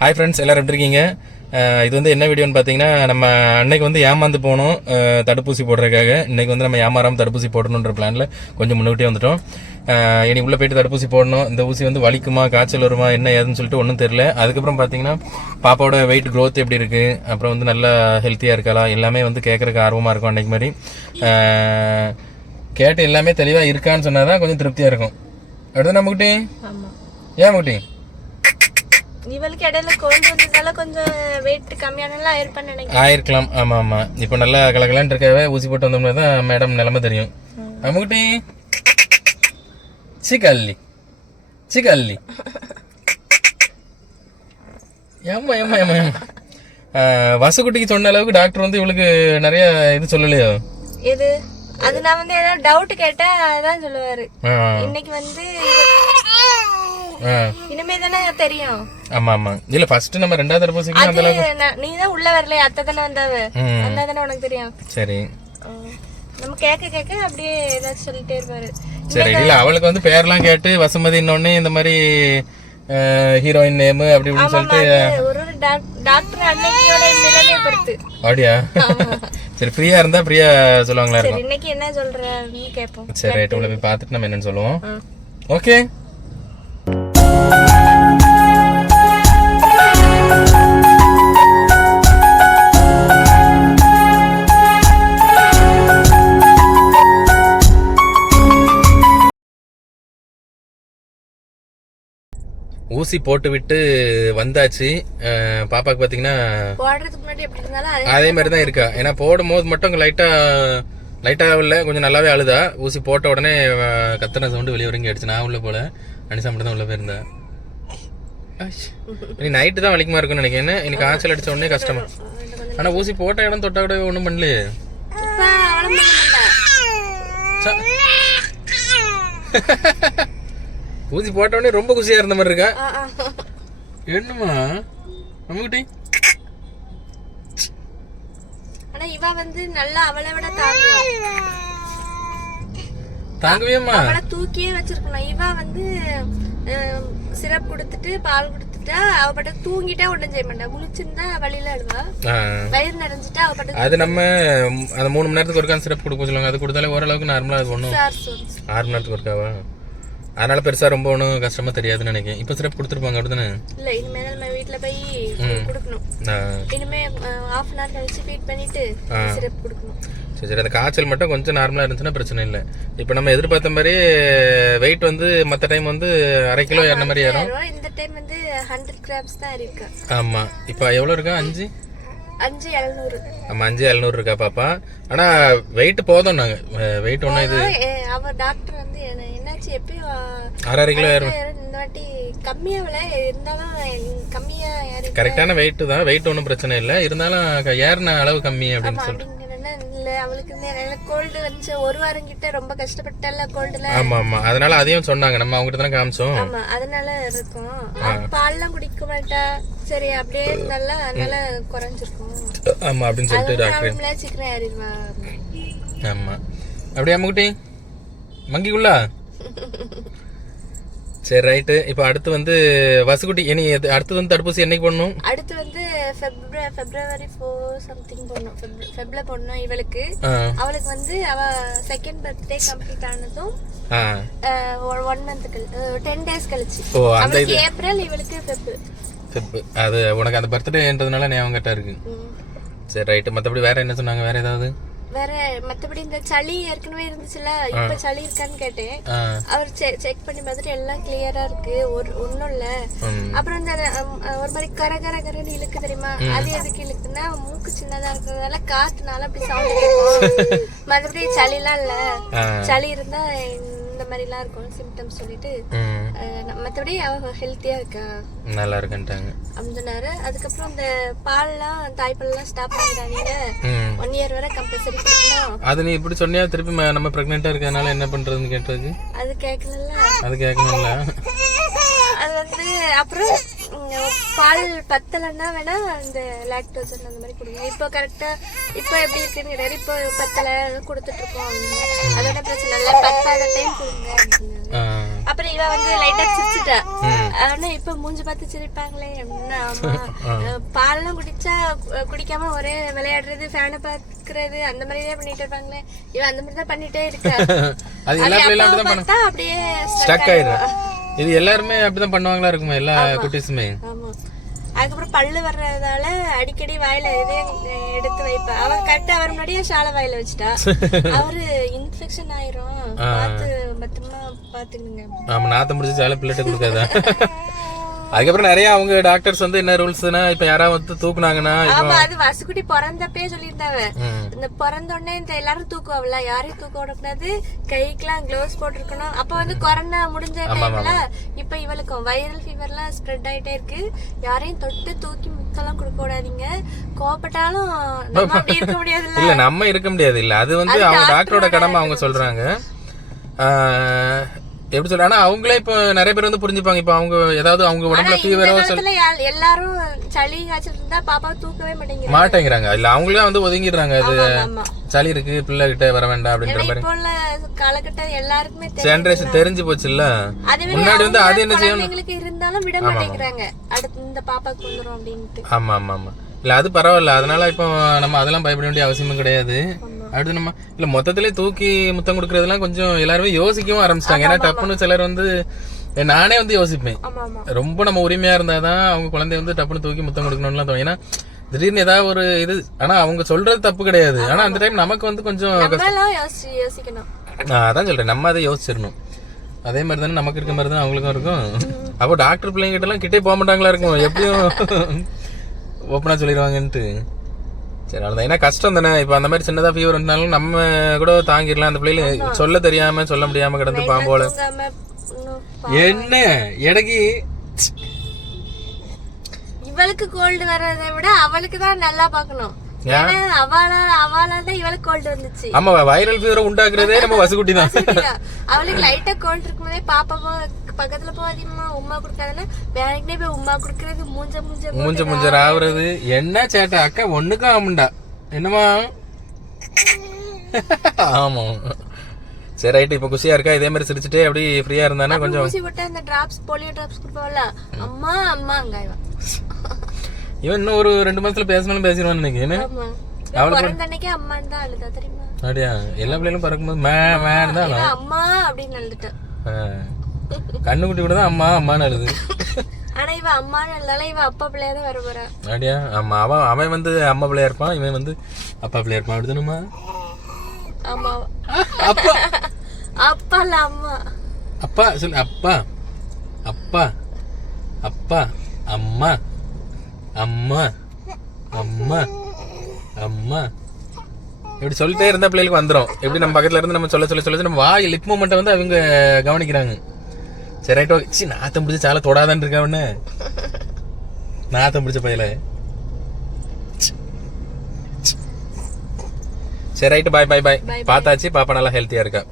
Hi friends எல்லாரும் எப்படி இருக்கீங்க? இது வந்து என்ன வீடியோன்னு பார்த்தீங்கன்னா நம்ம அன்னைக்கு வந்து ஏமாந்து போனோம் தடுப்பூசி போடுறதுக்காக. இன்னைக்கு வந்து நம்ம ஏமாறாம தடுப்பூசி போடணுன்ற பிளானில் கொஞ்சம் முன்னுக்கிட்டே வந்துட்டோம். இனி உள்ளே போயிட்டு தடுப்பூசி போடணும். இந்த ஊசி வந்து வலிக்குமா காய்ச்சல் வருமா என்ன ஏதுன்னு சொல்லிட்டு ஒன்றும் தெரியல. அதுக்கப்புறம் பார்த்தீங்கன்னா பாப்பாவோட வெயிட் growth எப்படி இருக்குது அப்புறம் வந்து நல்லா ஹெல்த்தியாக இருக்காளா? எல்லாமே வந்து கேட்குறக்கு ஆர்வமாக இருக்கும் அன்னைக்கு மாதிரி கேட்டு எல்லாமே தெளிவாக இருக்கான்னு சொன்னால் தான் கொஞ்சம் திருப்தியாக இருக்கும். அடுத்து நம்ம குட்டி ஆமா. ஏன் குட்டி இவளுக்கு இடையில கோல்டு வந்ததால கொஞ்சம் வெயிட் கம்மியானலாம் ஆயிருப்பான்னு நினைக்கிறேன். ஆயிருக்கலாம். ஆமா ஆமா. இப்போ நல்லா கலகலான்னு இருக்கவே ஊசி போட்டு வந்தோம்னா தான் மேடம் நிலைமை தெரியும். அம்முக்குட்டி சிக்கல்லி சிக்கல்லி ஏம்மா ஏம்மா ஏம்மா ஆஹ், வசுக்குட்டிக்கு சொன்ன அளவுக்கு டாக்டர் வந்து இவளுக்கு நிறைய இது சொல்லலையோ? இது அது நான் வந்து ஏதாவது டவுட் கேட்டா அதான் சொல்லுவாரு. இன்னைக்கு வந்து இனிமே தானே தெரியும். ஆமா ஆமா இல்ல ஃபர்ஸ்ட் நம்ம ரெண்டாவது தடுப்பூசிக்கு அந்த நான்- நீ தான் உள்ள வரல அத்தை தானே வந்தாவ. ம். வந்தா தானே உனக்கு தெரியும். சரி. நம்ம கேட்க கேட்க அப்படியே ஏதாச்சும் சொல்லிட்டே இருப்பாரு. சரி இல்ல அவளுக்கு வந்து பேர்லாம் கேட்டு வசுமதி இன்னொன்னு இந்த மாதிரி ஹீரோயின் நேம் அப்படி இப்படின்னு சொல்லிட்டு ஒரு ஒரு டாக்- டாக்டர் அன்னைக்கியோட நிலைமையை பொறுத்து. அப்படியா? சரி ஃப்ரீயா இருந்தா ஃப்ரீயா சொல்லுவாங்களா இருக்கும். சரி இன்னைக்கு என்ன சொல்றன்னு கேட்போம் சரி ரைட் உள்ள போய் பார்த்துட்டு நம்ம என்னன்னு சொல்லுவோம். ஓகே ஊசி போட்டு விட்டு வந்தாச்சு பாப்பாக்கு இருந்தாலும் அதே மாதிரி தான் இருக்கா. ஏன்னா போடும் போது மட்டும் லைட்டா லைட்டா இல்லை. கொஞ்சம் நல்லாவே அழுதா. ஊசி போட்ட உடனே கத்துன சவுண்டு வெளியே வரைக்கும் அடிச்சு நான் உள்ள போல. அனிசா மட்டும் தான் உள்ள போயிருந்தேன். இனி நைட்டு தான் வலிக்குமா இருக்கும்னு நினைக்கிறேன். இன்னைக்கு காய்ச்சல் அடிச்ச உடனே கஷ்டமா. ஆனா ஊசி போட்ட இடம் தொட்டா கூட ஒன்றும் பண்ணலையே. ஊசி போட்ட உடனே ரொம்ப குசியா இருந்த மாதிரி இருக்கா. என்னம்மா? நம்மகிட்ட இவ வந்து நல்லா அவளை விட தாங்குவா. தாங்கவேம்மா அவளை தூக்கியே வச்சிருக்கணும். இவ வந்து சிரப் கொடுத்துட்டு பால் கொடுத்துட்டா அவ பட்ட தூங்கிட்டா ஒன்றும் செய்ய மாட்டா. முழிச்சிருந்தா வழியில அழுவா. வயிறு நிறைஞ்சிட்டா அவ பட்ட அது நம்ம அந்த மூணு மணி நேரத்துக்கு ஒருக்கா சிறப்பு கொடுக்க சொல்லுவாங்க. அது கொடுத்தாலே ஓரளவுக்கு நார்மலா அது சொல் ஆறு மணி நேரத்துக்கு ஒருக்காவா? அதனால பெருசா ரொம்ப ஒன்றும் கஷ்டமா தெரியாதுன்னு நினைக்கிறேன். இப்போ சிறப்பு கொடுத்துருப்பாங்க அப்படிதானே இல்ல இனிமே நம்ம வீட்ல போய். கொடுக்கணும். இனிமே ஹாஃப் அன் ஹவர் கழிச்சு ஃபீட் பண்ணிட்டு சிரப் கொடுக்கணும். சரி சரி. அந்த காய்ச்சல் மட்டும் கொஞ்சம் நார்மலாக இருந்துச்சுன்னா பிரச்சனை இல்லை. இப்போ நம்ம எதிர்பார்த்த மாதிரி வெயிட் வந்து மற்ற டைம் வந்து அரை கிலோ ஏறின மாதிரி ஏறும். இந்த டைம் வந்து ஹண்ட்ரட் கிராம்ஸ் தான் இருக்கு. ஆமாம் இப்போ எவ்வளோ இருக்கா? அஞ்சு? அஞ்சு எழுநூறு. ஆமாம் அஞ்சு எழுநூறு இருக்கா பாப்பா? ஆனால் வெயிட் போதும் நாங்கள் வெயிட் ஒன்றும் இது அவர் டாக்டர் வந்து என்ன- என்னாச்சு? எப்பயும் அரை கிலோ இந்த வாட்டி கம்மியாகல இருந்தாலும் கம்மியா கரெக்டான வெயிட் தான். வெயிட் ஒன்றும் பிரச்சனை இல்லை. இருந்தாலும் ஏறின அளவு கம்மி அப்படின்னு சொல்லிட்டு இல்ல அவளுக்கு கோல்டு வந்துச்சு ஒரு வாரம் கிட்ட ரொம்ப கஷ்டப்பட்டல கோல்டுல ஆமாம் ஆமாம் அதனால அதையும் சொன்னாங்க. நம்ம அவங்ககிட்ட தானே காமிச்சோம். ஆமா அதனால இருக்கும். பால்லாம் குடிக்க மாட்டா. சரி அப்படியே இருந்தால அதனால குறைஞ்சிருக்கும். ஆமாம் அப்படின்னு சொல்லிட்டு டாக்டர். சீக்கிரம் ஏறிடுவா. ஆமாம் அப்படியே அம்முக்குட்டி? மங்கிக்குள்ளா? சரி ரைட்டு இப்போ அடுத்து வந்து வசுக்குட்டி இனி அடுத்தது வந்து தடுப்பூசி என்னைக்கு போடணும்? அடுத்து வந்து ஃபெப்ரவரி ஃபெப்ரவரி ஃபோர் சம்திங் ஃபெப்ர- ஃபெப்ல போடணும் இவளுக்கு. அவளுக்கு வந்து அவ செகண்ட் பர்த்டே கம்ப்ளீட் ஆனதும் ஒன் மந்த் டென் டேஸ் கழிச்சு. ஓ அந்த ஏப்ரல் இவளுக்கு ஃபெப். அது உனக்கு அந்த பர்த்டேன்றதுனால ஞாபகம் கரெக்டாக இருக்கு. சரி ரைட்டு மற்றபடி வேற என்ன சொன்னாங்க? வேற ஏதாவது? வேற மத்தபடி இந்த சளி ஏற்கனவே இருந்துச்சுல இப்ப சளி இருக்கான்னு கேட்டேன். அவர் செக் பண்ணி பார்த்துட்டு எல்லாம் கிளியரா இருக்கு. ஒரு ஒண்ணும் இல்ல. அப்புறம் இந்த ஒரு மாதிரி கர கர கரன்னு இழுக்கு தெரியுமா? அது எதுக்கு இழுக்குன்னா மூக்கு சின்னதா இருக்கிறதுனால காத்துனால அப்படி சவுண்ட் மற்றபடி சளிலாம் இல்ல. சளி இருந்தா இந்த மாதிரி எல்லாம் இருக்கும் சிம்டம்ஸ் சொல்லிட்டு ம். அஹ், ந- மத்தபடி அவ ஹெல்த்தியா இருக்கா? நல்லா இருக்குன்ட்டாங்க அப்படின்னு சொன்னாரு. அதுக்கப்புறம் இந்த பால்லாம் தாய்ப்பால்லாம் ஸ்டாப் பண்ணிடாதீங்க. ம். ஒன் இயர் வரை கம்பல்சரி அது நீ இப்படி சொன்னியா திருப்பி நம்ம ப்ரெக்னெண்ட்டாக இருக்கிறதுனால என்ன பண்ணுறதுன்னு கேட்டதுக்கு அது கேட்கல அது கேட்கணும்ல. அது வந்து அப்புறம் பால் பத்தலைன்னா வேணா இந்த லாக்டோசன் அந்த மாதிரி கொடுங்க. இப்போ கரெக்டா இப்போ எப்படி இருக்குன்னு கிடையாது இப்போ பத்தலை கொடுத்துட்டு இருக்கோம் அப்படின்னு. அதோட பிரச்சனை? இல்லை பத்தாத டைம் கொடுங்க அப்புறம் இவ வந்து லைட்டா சிரிச்சிட்டா. ஆனா இப்ப மூஞ்சி பார்த்து சிரிப்பாங்களே அஹ் பாலெல்லாம் குடிச்சா குடிக்காம ஒரே விளையாடுறது ஃபேனை பாக்குறது அந்த மாதிரியே பண்ணிட்டு இருப்பாங்களே. இவ அந்த மாதிரி தான் பண்ணிட்டே இருக்கா. அப்படியே ஸ்டக் ஆயிடும் இது எல்லாருமே அப்படிதான் பண்ணுவாங்களா இருக்குமா எல்லா குட்டீஸுமே? அதுக்கப்புறம் பல்லு வர்றதால அடிக்கடி வாயில இதே எடுத்து வைப்பா. அவ கரெக்டா அவர் முன்னாடியே ஷாலை வாயில வச்சுட்டா. அவரு இன்ஃபெக்ஷன் ஆயிரும். பார்த்து பத்திரமா பாத்துக்கணுங்க ஆமா நாத்த முடிச்சு சாலை பிள்ளைகிட்ட கொடுக்காதா. அதுக்கப்புறம் நிறைய அவங்க டாக்டர்ஸ் வந்து என்ன ரூல்ஸ்னா இப்ப யாராவது வந்து தூக்குனாங்கன்னா ஆமா அது வசுக்குட்டி பிறந்தப்பே சொல்லியிருந்தாவ. ம். இந்த பிறந்த உடனே இந்த எல்லாரும் தூக்குவாங்கல்ல யாரையும் தூக்க விடக்கூடாது. கைக்கெல்லாம் க்ளோவ்ஸ் போட்டிருக்கணும். அப்ப வந்து கொரோனா முடிஞ்ச டைம்ல இப்ப இவளுக்கும் வைரல் ஃபீவர்லாம் ஸ்ப்ரெட் ஆயிட்டே இருக்கு. யாரையும் தொட்டு தூக்கி முத்தெல்லாம் கொடுக்க விடாதீங்க. கோவப்பட்டாலும் நம்ம இருக்க முடியாதுல்ல. இல்ல நம்ம இருக்க முடியாது. இல்ல அது வந்து அவங்க டாக்டரோட கடமை அவங்க சொல்றாங்க. எப்படி சொல்ற ஆனா அவங்களே இப்போ நிறைய பேர் வந்து புரிஞ்சுப்பாங்க. இப்போ அவங்க ஏதாவது அவங்க உடம்புல ஃபீவரோ எல்லாரும் சளி காய்ச்சல் இருந்தா பாப்பாவை தூக்கவே மாட்டேங்கிறாங்க. மாட்டேங்கிறாங்க. இல்ல அவங்களே வந்து ஒதுங்கிடுறாங்க. அது சளி இருக்கு பிள்ளை கிட்ட வர வேண்டாம் அப்படின்ற மாதிரி. இப்போ உள்ள காலகட்டம் எல்லாருக்குமே ஜெனரேஷன் தெரிஞ்சு போச்சுல்ல. அதே மாதிரி முன்னாடி வந்து அது என்ன செய்யணும்? குழந்தைங்களுக்கு இருந்தாலும் விட மாட்டேங்கிறாங்க. அடுத்து இந்த பாப்பாக்கு வந்துரும் அப்படின்ட்டு. ஆமா ஆமா ஆமா. இல்ல அது பரவாயில்ல. அதனால இப்போ நம்ம அதெல்லாம் பயப்பட வேண்டிய அவசியமும் கிடையாது. அடுத்து நம்ம இல்ல மொத்தத்திலே தூக்கி முத்தம் கொடுக்கறதெல்லாம் கொஞ்சம் எல்லாருமே யோசிக்கவும் ஆரம்பிச்சிட்டாங்க. ஏன்னா டப்புன்னு சிலர் வந்து நானே வந்து யோசிப்பேன். ரொம்ப நம்ம உரிமையா இருந்தாதான் அவங்க குழந்தைய வந்து டப்புன்னு தூக்கி முத்தம் கொடுக்கணும்லாம் தோணும். ஏன்னா திடீர்னு ஏதாவது ஒரு இது ஆனா அவங்க சொல்றது தப்பு கிடையாது. ஆனா அந்த டைம் நமக்கு வந்து கொஞ்சம் நான் அதான் சொல்றேன் நம்ம அதை யோசிச்சிடணும். அதே மாதிரி தானே நமக்கு இருக்க மாதிரி தான் அவங்களுக்கும் இருக்கும். அப்போ டாக்டர் பிள்ளைங்க கிட்ட எல்லாம் கிட்டே போக மாட்டாங்களா இருக்கும்? எப்படியும் ஓப்பனா சொல்லிடுவாங்கன்ட்டு. சரி அவ்வளோதான் ஏன்னா கஷ்டம் தானே? இப்போ அந்த மாதிரி சின்னதா ஃபீவர் இருந்தாலும் நம்ம கூட தாங்கிடலாம். அந்த பிள்ளைகள் சொல்ல தெரியாம சொல்ல முடியாம கிடந்து பாம்போல. என்ன? எடகி. இவளுக்கு கோல்டு வர்றதை விட அவளுக்கு தான் நல்லா பார்க்கணும். ஆமா வைரல் ஃபீவரை உண்டாக்குறதே நம்ம வசுக்குட்டி தான்? அவளுக்கு லைட்டா கோல்டு இருக்கும்போதே பாப்பாவோ பக்கத்துல போகாதீங்கம்மா உமா கொடுக்காதுன்னா வேலைக்குனே போய் உமா கொடுக்கறது மூஞ்ச மூஞ்ச மூஞ்ச மூஞ்ச ராவுறது. என்ன சேட்டை? அக்கா ஒண்ணுக்கும் ஆமுண்டா என்னமா ஆமா சரி ரைட்டு இப்போ குஷியா இருக்கா? இதே மாதிரி சிரிச்சுட்டே அப்படி ஃப்ரீயா இருந்தானா கொஞ்சம் ஊசி விட்டு அந்த டிராப்ஸ் போலியோ டிராப்ஸ் கொடுப்பாவல அம்மா அம்மா அங்க இவ. இவன் இன்னும் ஒரு ரெண்டு மாசத்துல பேசணும்னு பேசிடுவான்னு நினைக்கிறேன். அன்னைக்கே அம்மான்னு தான் அழுதா தெரியுமா? அப்படியா? எல்லா பிள்ளைகளும் பறக்கும்போது மே தான் இவ அம்மா அப்படின்னு அழுதுட்டா. கண்ணுக்குட்டி கூட தான் அம்மா அம்மான்னு அழுது. ஆனா இவ அம்மான்னு அழுதால இவ அப்பா பிள்ளையா தான் வர போறா. அப்படியா? ஆமா அவன் அவன் வந்து அம்மா பிள்ளையா இருப்பான் இவன் வந்து அப்பா பிள்ளையா இருப்பான். அப்படிதானுமா ஆமா. அப்பா. அப்பா இல்ல அம்மா. அப்பா சொல்லு அப்பா. அப்பா. அப்பா. அம்மா. அம்மா அம்மா அம்மா. இப்படி சொல்லிட்டே இருந்தா பிள்ளைகளுக்கு வந்துரும். எப்படி நம்ம பக்கத்துல இருந்து நம்ம சொல்ல சொல்ல சொல்ல நம்ம வாய் லிப் மூமெண்ட்டை வந்து அவங்க கவனிக்கிறாங்க. சரி ரைட் ஓகே சி நாத்தம் பிடிச்ச சாலை தொடாதான் இருக்கா அவனு? நாத்தம் பிடிச்ச பையல. சரி ரைட்டு பாய் பாய் பாய். பார்த்தாச்சு பாப்பா நல்லா ஹெல்த்தியா இருக்கா.